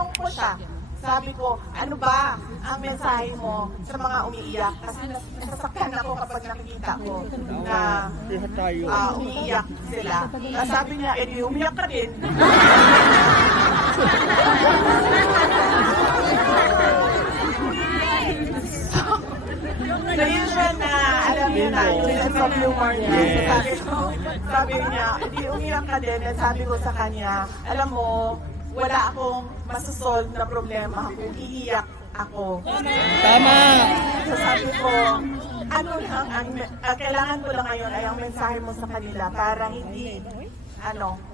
tinanong ko siya, sabi ko, ano ba ang mensahe mo sa mga umiiyak? Kasi nasasaktan ako kapag nakikita ko na umiiyak sila. Sabi niya, edi umiyak ka din. So usual na, alam niyo na, yung sense of humor niya. So sabi niya, edi umiyak ka din. At sabi ko sa kanya, alam mo, wala akong masasolve na problema kung iiyak ako. Tama! So sabi ko, ano lang, kailangan ko lang ngayon ay ang mensahe mo sa kanila para hindi,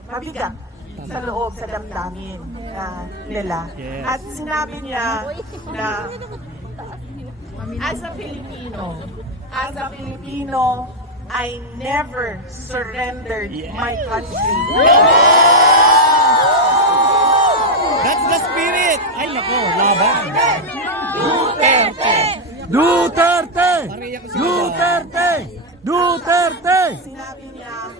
mabigat sa loob, sa damdamin nila. Yes. At sinabi niya na, as a Filipino, I never surrendered my country. That's the spirit! Ay, nako, laban! Duterte! Duterte! Pariya ko sa Duterte! Duterte! Sinabi niya,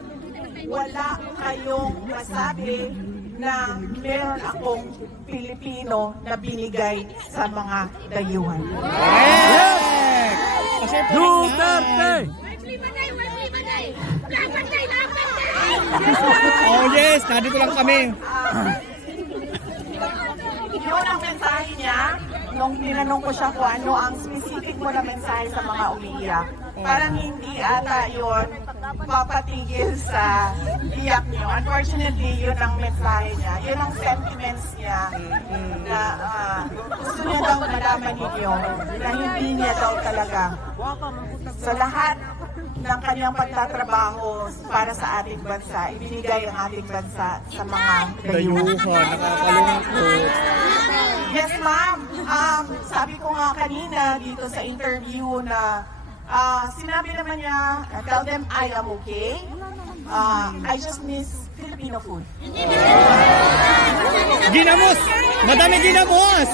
wala kayong masabi na meron akong Pilipino na binigay sa mga dayuhan. Yes! Kasi Duterte! Oh yes, nandito lang kami. Yun ang mensahe niya nung tinanong ko siya kung ano ang specific mo na mensahe sa mga umiiyak. Parang hindi ata yun mapatigil sa iyak niyo. Unfortunately, yun ang mensahe niya. Yun ang sentiments niya na gusto niya daw malaman ninyo na hindi niya daw talaga sa lahat ng kanyang pagtatrabaho para sa ating bansa, ibinigay ang ating bansa sa mga dayuhan. Dayuhan, nakakalungkot. Yes, ma'am. Sabi ko nga kanina dito sa interview na sinabi naman niya, tell them I am okay. I just miss Filipino food. Ginamos! Madami ginamos!